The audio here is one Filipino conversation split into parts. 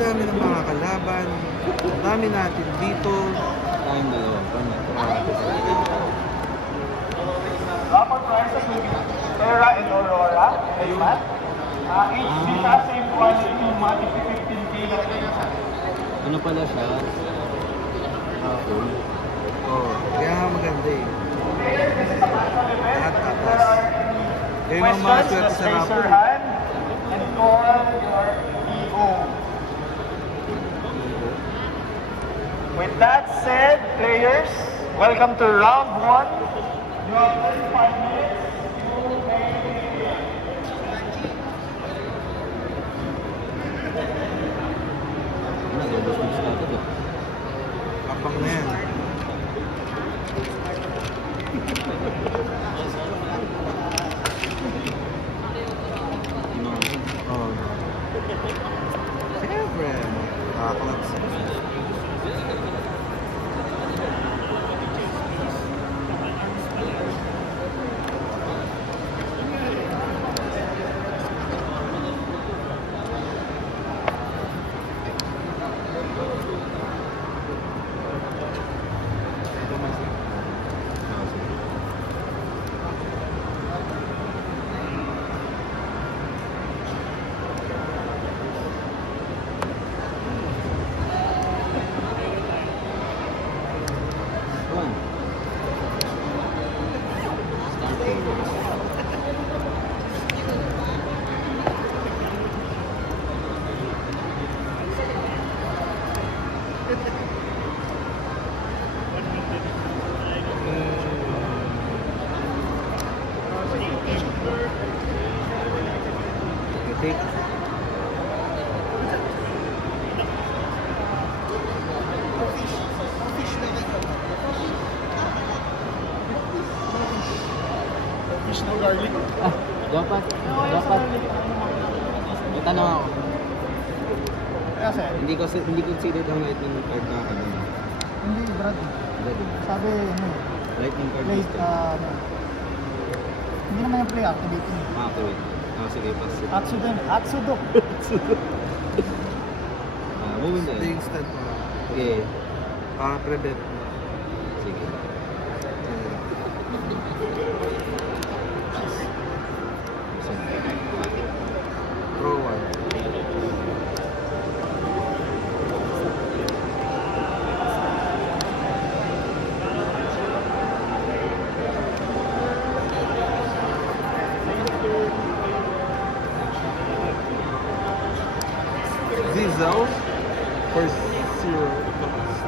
dami ng mga kalaban. Ang dami natin dito. Tayong dalawa. Proper prices will be Terra and Aurora. Ayun. HD sa same quality, multi 15K na rin. Ano pala siya? Oh, kaya nga maganda eh. At atas. Kaya yung mga Questions, swerte just sa raise rapper. your hand and call your EO. With that said, players, welcome to round 1. You have 35 minutes. Kapang na yan. Oh. Siyempre. Nakakalat siya. Take. Fish no garlic. Dapat. May tanong ako. Kasi, Hindi ko considered ang lightning card na ano. Hindi, Brad. Sabi, ano, Lightning card play, system. hindi naman yung play activating. Wait. Sige, pass. Atsudo. Moving The din. instant mo. Okay. Prevent. Sige. Pro 1. Zizel for 0 cost.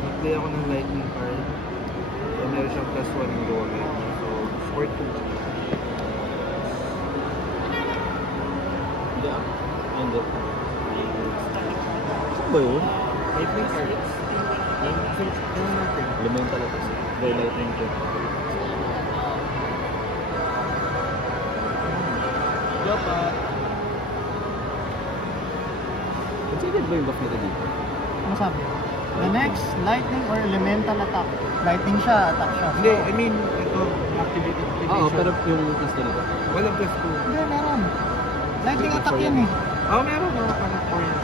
Nag-play ako ng lightning card. So, meron siyang plus 1 yung goal. So, score 2. Hindi. Saan ba yun? Lightning card. Ganun natin. Elemental ito. Very lightning ko. Dapat. Considered ba yung buff nito dito? Ano sabi? The next, lightning or elemental attack. Lightning siya, attack siya. Hindi, I mean, ito, activated activation. Oo, pero yung plus to nito. Walang plus 2. Hindi, meron. Lightning attack yan eh. Oh, meron. Oh, parang 4 yan.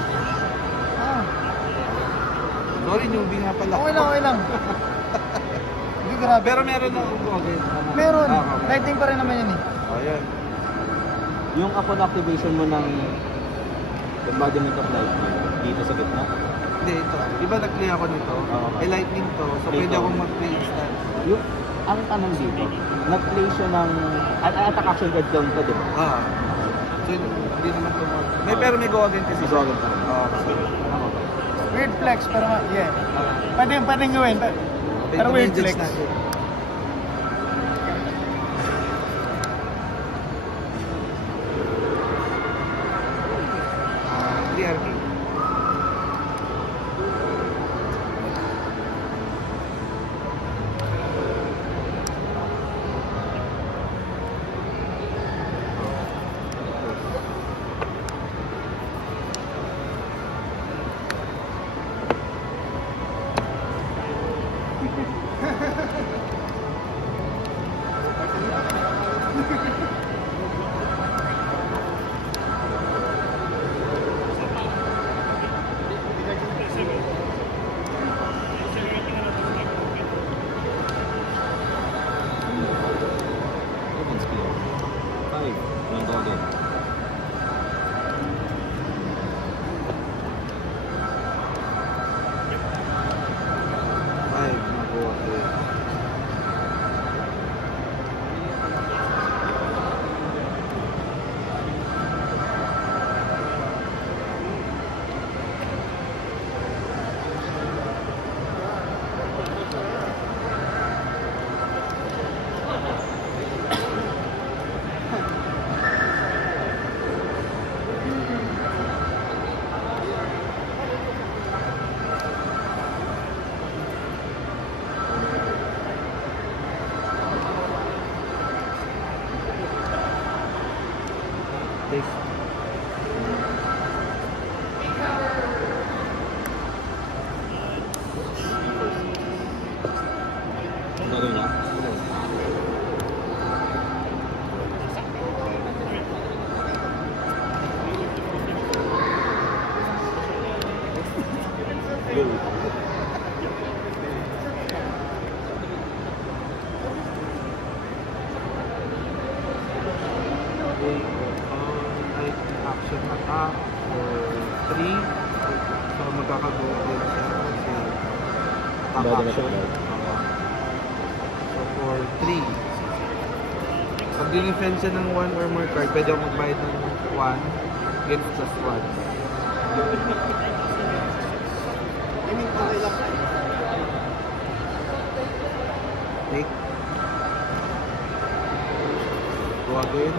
Ah, Sorry, newbie nga pala. okay lang, okay lang. Hindi, grabe. Pero meron na ako. Okay. Meron. Ah, okay. Lightning pa rin naman yan eh. Oh, yan. Yung upon activation mo ng embodiment of lightning dito sa gitna. Hindi, ito. Di ba nag-play ako nito? Oo. Eh, lightning to. So, Dito. pwede akong mag-play instant. Yung, ang tanong dito, nag-play siya ng, attack action card down pa, di ba? Ah. So, hindi naman to pero may go again kasi. May go again pa rin. Oo. Tama ba? Weird flex, pero yeah. Pwedeng gawin. Pero weird Judge flex. natin. Ah, 3RP. Open skill. 5. Yung go again. Five, go again. Take. Ang gagawin niya? Okay, like action attack for 3. So magkakago din siya kasi attack Embodiment action. of light. So for 3. Pag dinefend siya ng 1 or more card, pwede ako magbayad ng 1 get plus 1. Take. Go again.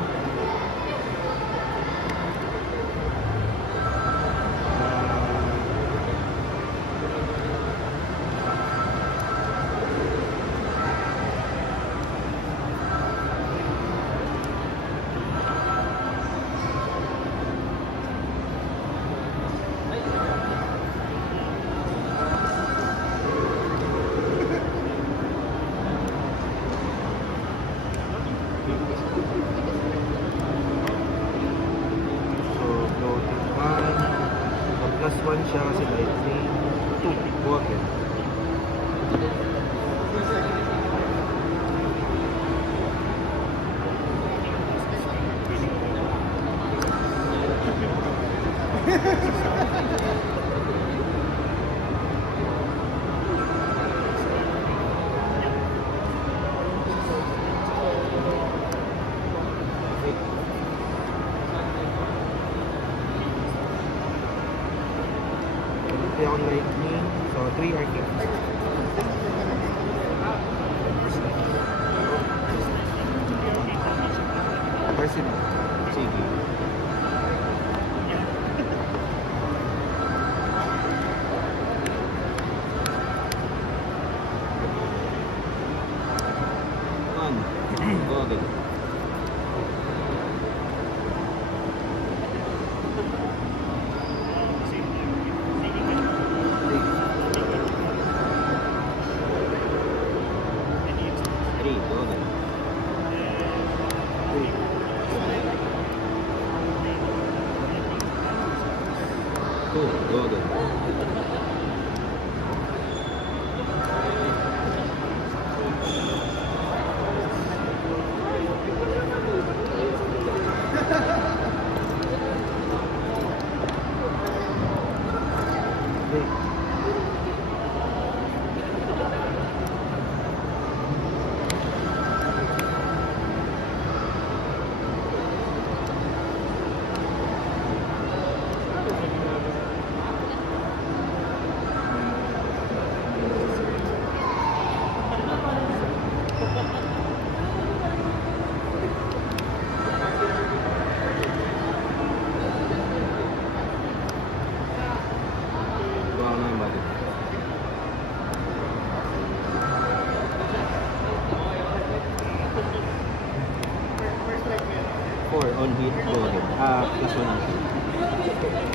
So, floating 1. Plus 1 siya kasi lightning. 2. Go again. Kaya ako lightning. So, 3 arcane. Personal. Sige. One. Go again. Cool. Go agad. Gawa ko na yung body. Four on hit, go ahead. Plus one on hit.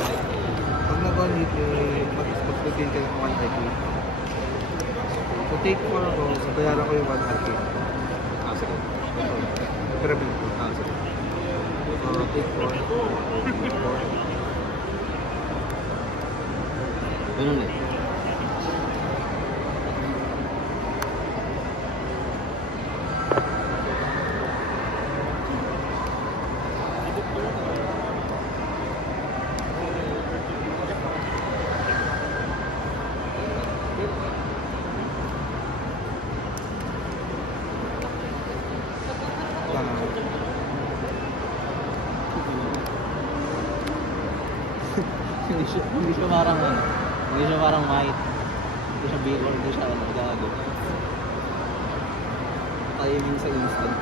Pag nag-on hit, mag-retain ka ng 1 RK. So take 4 ako, so bayaran ko yung 1 RK. Sige. Pero bill ko. Sige. So take 4. Ganun eh. Hindi siya parang ano. Hindi siya parang might. Hindi siya big or hindi siya ano. Gago. Timing sa instant.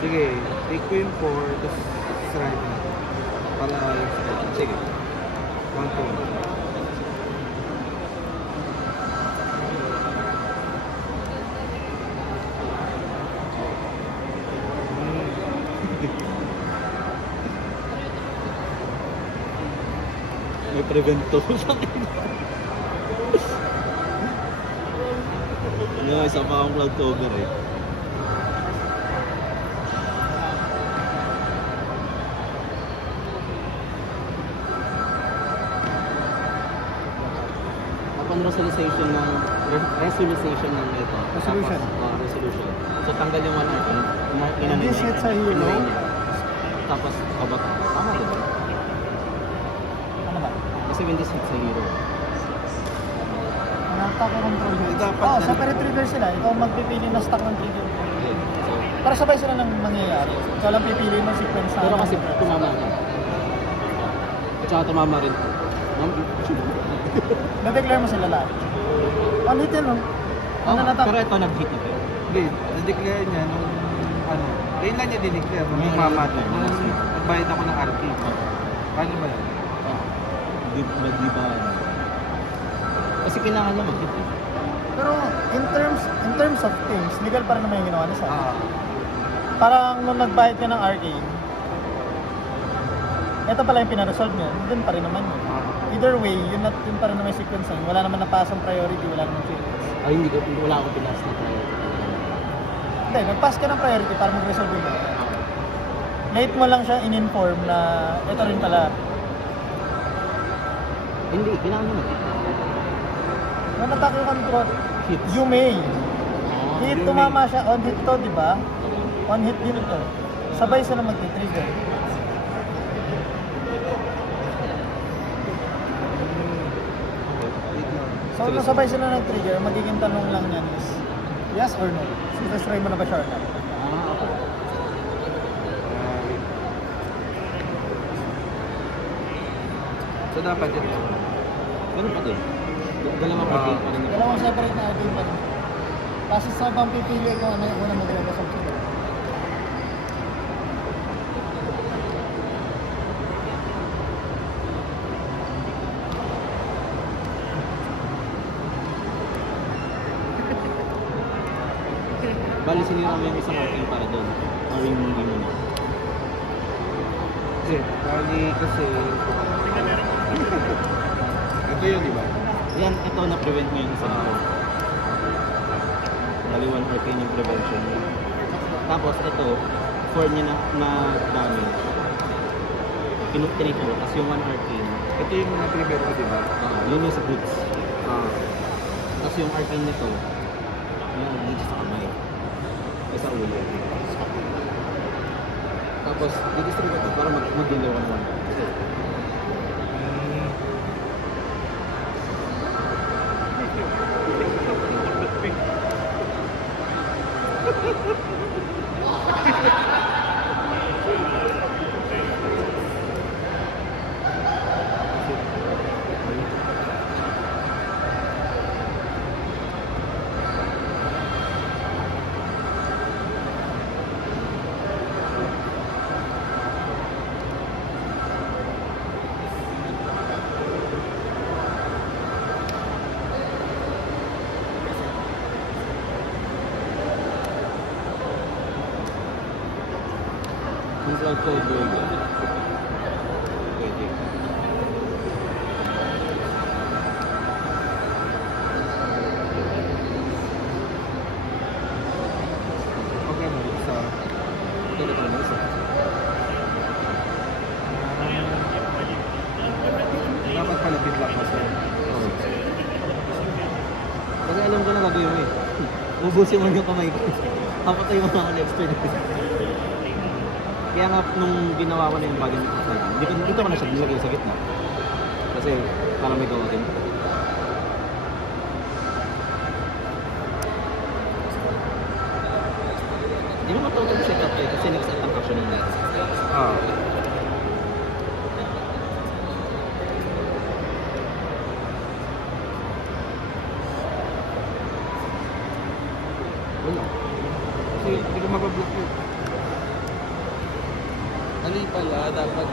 Sige, take ko yung 4, tapos strike na. Para yung strike. Sige. 1 to 1. May prevento sa akin. Ano, isa pa akong cloud cover eh. Upon resolution ng resolution ng ito. Resolution. Tapos, resolution. So tanggal yung 1 item. And this hits sa hero. Tapos, about, tama diba? Ano ba? Kasi when this hits sa hero. Nata ko control hit. Dapat Oh, na- separate trigger sila. Ikaw magpipili na stack ng trigger. Yun. So, Para sabay sila ng mangyayari. Ikaw lang pipili ng sequence pero ng- kasi tumama ka. At saka tumama rin. Na-declare mo sila lahat. On hit yun, no? Oh, Ano natap? pero ito nag-hit ito. Hindi, na-declare niya nung ano, ngayon lang niya dineclare nung Ngayon nagmamat. lang. Nung nagbayad ako ng RK. Paano ba yan? Di ba? Kasi kailangan niya mag-hit eh. Pero in terms of things, legal pa rin naman yung ginawa niya sa akin. Ah, Parang nung nagbayad ka ng arcane, ito pala yung pinaresolve niya, dun pa rin naman yun. Either way, yun pa rin naman yung sequence na yun. Wala naman napasang priority, wala naman feelings. Ay, hindi ko, wala akong pinas na priority. Hindi, nag-pass ka ng priority para mag-resolve yun. Late mo lang siya in-inform na ito rin pala. Hindi, kailangan mo mag-hit. Nung natake yung control, Hits. you may. Oh, Hit, tumama siya, on hit to, di ba? On hit din ito. Sabay sila mag-trigger. So, kung sabay sila nag-trigger, magiging tanong lang yan is, yes or no? Destroy mo na ba siya or not? Okay. so dapat yun. Ganun pa din. Dalawang pa din pa rin. Dalawang separate na arcane pa rin. Kasi sa bang pipili ko ano yung unang magre-resolve sila. Bali, sinira mo yung isang arcane para doon. Or yung hindi mo na. Kasi, bali kasi... Ito yun, di ba? Yan, ito na-prevent mo yung isang arcane. Bali, 1 arcane yung prevention mo. Tapos, ito, 4 niya na damage. Tinake mo. Tapos yung 1 arcane, Ito yung na-prevent ko, di ba? yun yung sa boots. Ah. Tapos yung arcane nito, yung dito sa kamay. Ay sa ulo. Tapos, didistribute ito para mag-deal one one. Yung cloud cover, pwede. Okay mo, isa. Ito na isa. Dapat palapit lang kasi. Kasi alam ko na gagawin mo eh. Ubusin mo yung kamay ko. Kapatay mo na ako next turn. Kaya nga nung ginawa ko na yung body ng kasal, dito ko na siya nilagay sa gitna. Kasi para may gawa din. Hindi naman total setup eh, kasi next attack action na natin. Ah. Wala. Kasi hindi ko mapablock yun. Mali pala, dapat